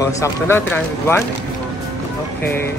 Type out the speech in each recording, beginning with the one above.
O, sakto na, 301. Okay.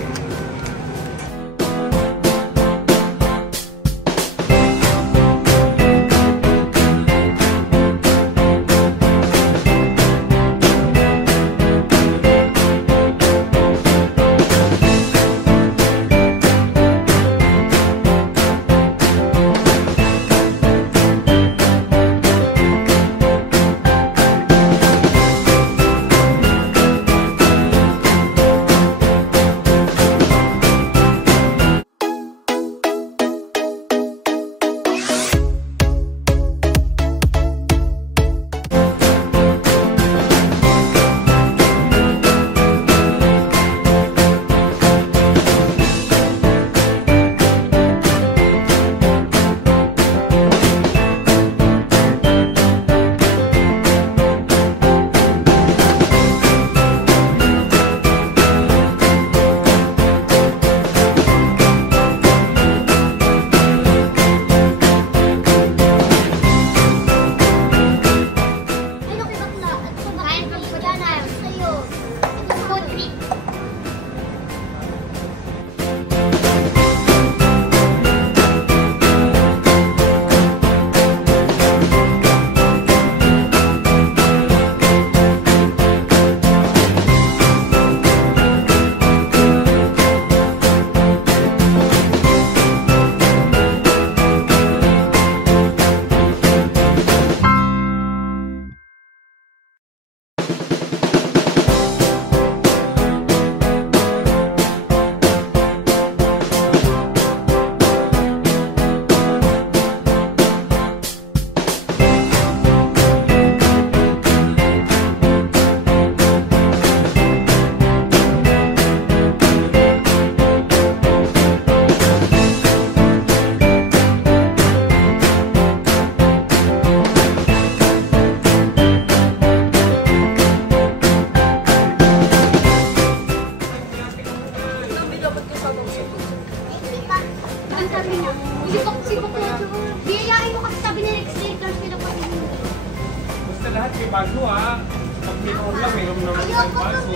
Lahat may bago ha. Pag mayroon lang, mayroon naman isang baso.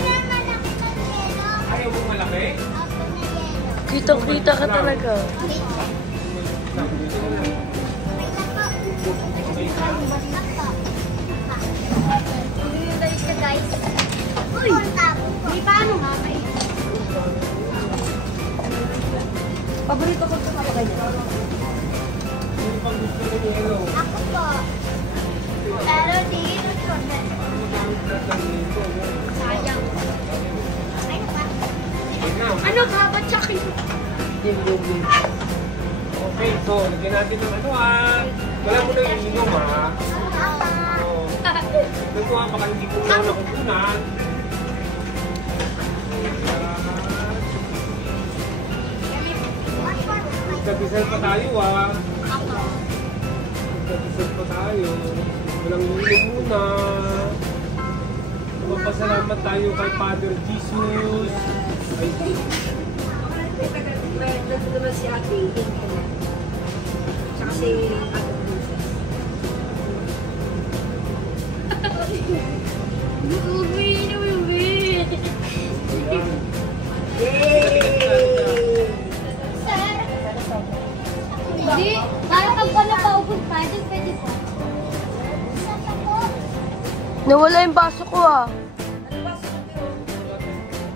Ayaw mong malaki? Kitang-kita ka talaga. Uy! May paano nga kayo? Paborito ko ito kapag ganyan. Hindi pang gusto rin yellow. Ako po. Pero di ito sayang. Ano pa? Ano ba? Ba't siya kayo? Okay, so lagyan natin ng ano ha. Wala mo na yung inom ha. Ito ko ha, baka hindi ko na nakukunan. Nagkabisal pa tayo ha. Nagkabisal pa tayo. Walang inom muna. Magpasalamat tayo kay Father Jesus. Ay, nandito naman si Ate Inka. Tsaka si Ate Princess. Hindi. Para pag wala paubos tayo, pwede po. Nawala yung baso ko ah.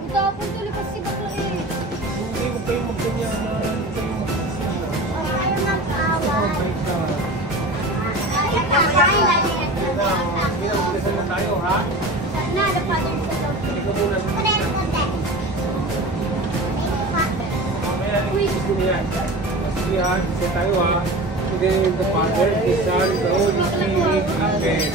Ito ako tuloy kasi bakla eh. hindi, huwag kayong magkanyaman. Huwag kayong magkasina. Ayaw ng kawan. Ayaw na, Pinagbigasan na tayo, ha? na, napadong sa loob. Hindi ko muna sa Pareho ko tayo. mamaya natin gusto niyan. Sige ha, isa tayo ha. Today in the Father, the Son, the Holy Spirit. Amen.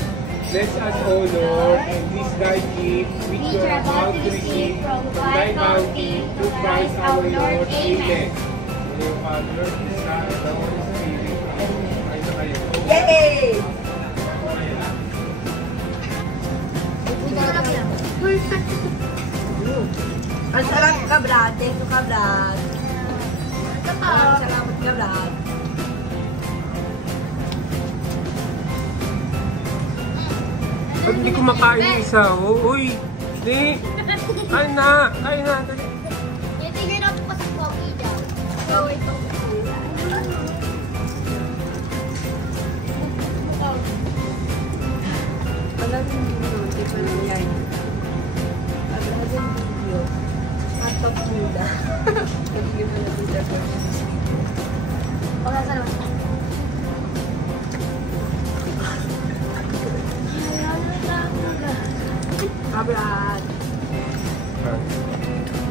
Bless us, O Lord, and this thy gift, which you are about to receive from thy bounty, through Christ our Lord. Amen. In the Father, the Son, the Holy Spirit. Amen. Ayun na kayo. Yay! Ang sarap ka, Brad. Thank you ka, Brad. Salamat ka, Brad. Ba't hindi kumakain yung isa? Oh, uy! Hindi! Kain na! Kain na! Itigil na po sa coffee daw. So, ito. Alam mo yun, di ba nangyari? Alam mo yung video, atap muda. Hindi mo na muda ko. Wala sa naman. Kabrad.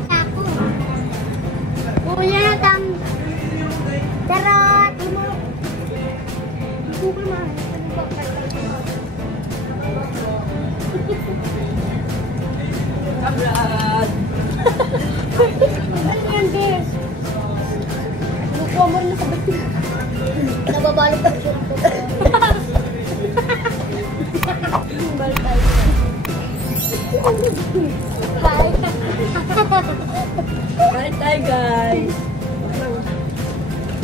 Ako. Kuya na tang. Charot. Google mo. Kabrad. Ano yan, Des? Lukuha mo na sa batin. Nababalo pa siya. Balik tayo. Kain tayo, guys.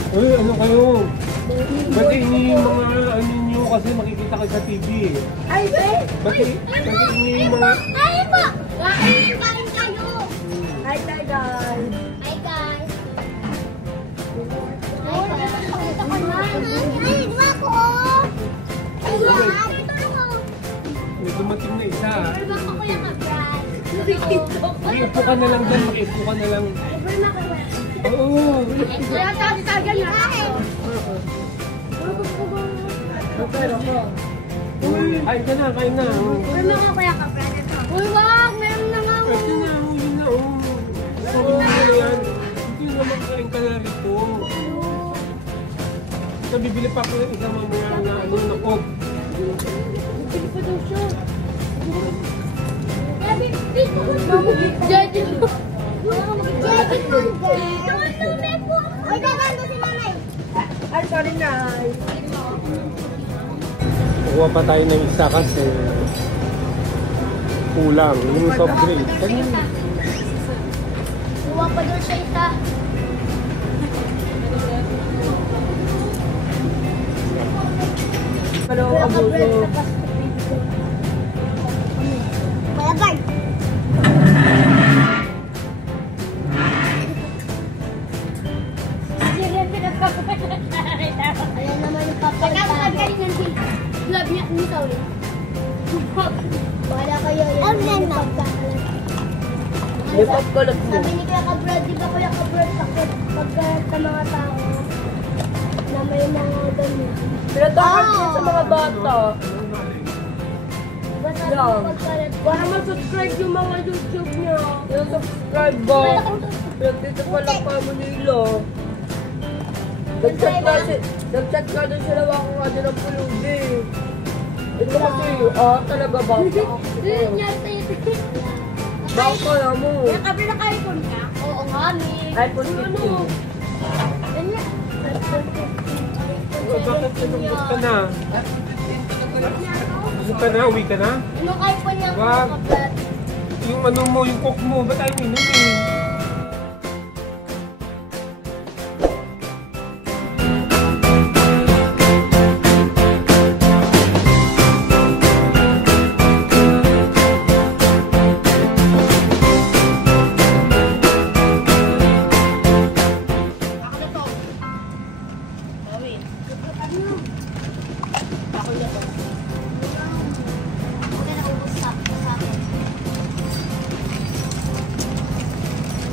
Uy, ano kayo? Batiin niyo yung mga ano niyo kasi makikita kayo sa TV. Ay, guys. Batiin niyo yung mga... Ay po! Kain kayo! Kain tayo, guys. Hi guys! Hi guys! Pakita ko na! Ay, di ba ako? Ay, ito ako! May dumating na isa. Di ba ako yung kabrad? Makiupo ka na lang dyan, makiupo ka na lang. Di ba ako? Oo. Kaya tayo na ako. Uy, kain ka na, kain na. Di ba ako yung kabrad? Uy, wag! Meron na nga ako! Kasi na, yun na, oh. Sabi mo na yan. Hindi na magkain ka na rito. Nabibili pa ako ng isang mamaya na ano, na coke. Bili pa daw siya. Judge mo. Judge mo. Uy, dadaan si nanay. Ay, sorry, Nay. Kukuha pa tayo ng isa kasi kulang. Yung soft drink. Kuha pa daw siya isa. Pero, abuso. Malagay. Ayan naman yung papel. Love niya ni Saul. Wala kayo yan. Ano yan, ma'am? May pagkalat mo. Sabi ni Kuya Kabrad, di ba Kuya Kabrad, sakit pagka sa mga tao na may mga ganyan. Pinatakas niya sa mga bata. Diba sabi Lang. ko pagkalat? Para mag-subscribe yung mga YouTube niya. Yung subscribe ba? Dito pa lang pa mo nila. Nag-chat ka doon sila ako nga din ang pulubi. Ito kasi, talaga ba? Yun yan, tayo. Baka na mo. Kuya Kabrad, naka-iPhone ka? Oo nga, may. iPhone 15. Ganyan. Bakit sinubot ka na? Ano ka na? Uwi ka na? Yung iPhone niya, Kuya Wag. Kabrad. Yung ano mo, yung coke mo, ba't ayaw inumin?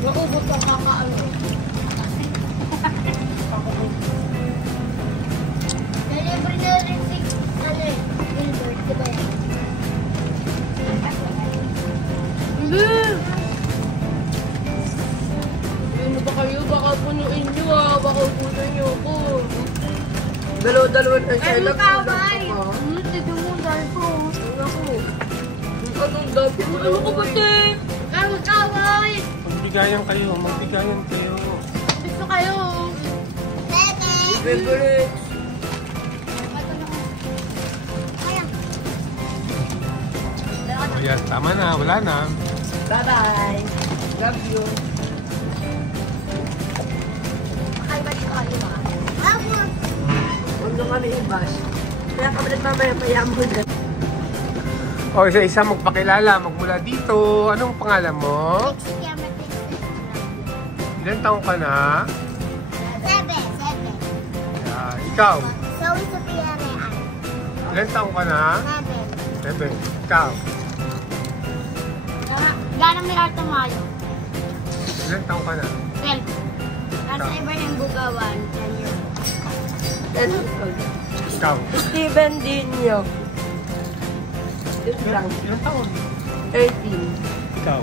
Naubos ka kakaano. Delivery na rin si, ano eh, Gilbert, di ba yan? Ano ba kayo? Baka punuin nyo Baka punuin nyo ako. Dalawa-dalawa na siya. Ano Ilang ka, kulang bay? ka pa? Tignan mo dahil po. Ako. Anong dati mo? Ano ka ba, te? Ano ka, boy? Magbigayan kayo, magbigayan kayo. Gusto kayo. Tete! Favorite. Ayan, tama na, wala na. Bye-bye. Love you. Ay, ba't ka kayo ba? Ako! Huwag nyo kami i-bash. Kaya kami mamaya-maya mo na. O, isa-isa magpakilala. Magmula dito. Anong pangalan mo? Ilan taong ka na? 7. Yan. Ikaw? Zoe Sophia Real. Ilan taong ka na? 7. Ikaw? Gana Miralta Mayo. Ilan taong ka na? 12. Nasa Ibrahim Bugawan. 10 years. 10 years old. Ikaw? Steven Dino. Ilan taon? 13. Ikaw?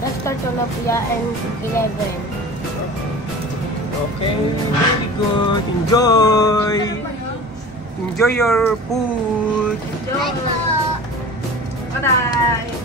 Esther Tolopia and 11. Okay, very good. Enjoy! Enjoy your food! Bye-bye!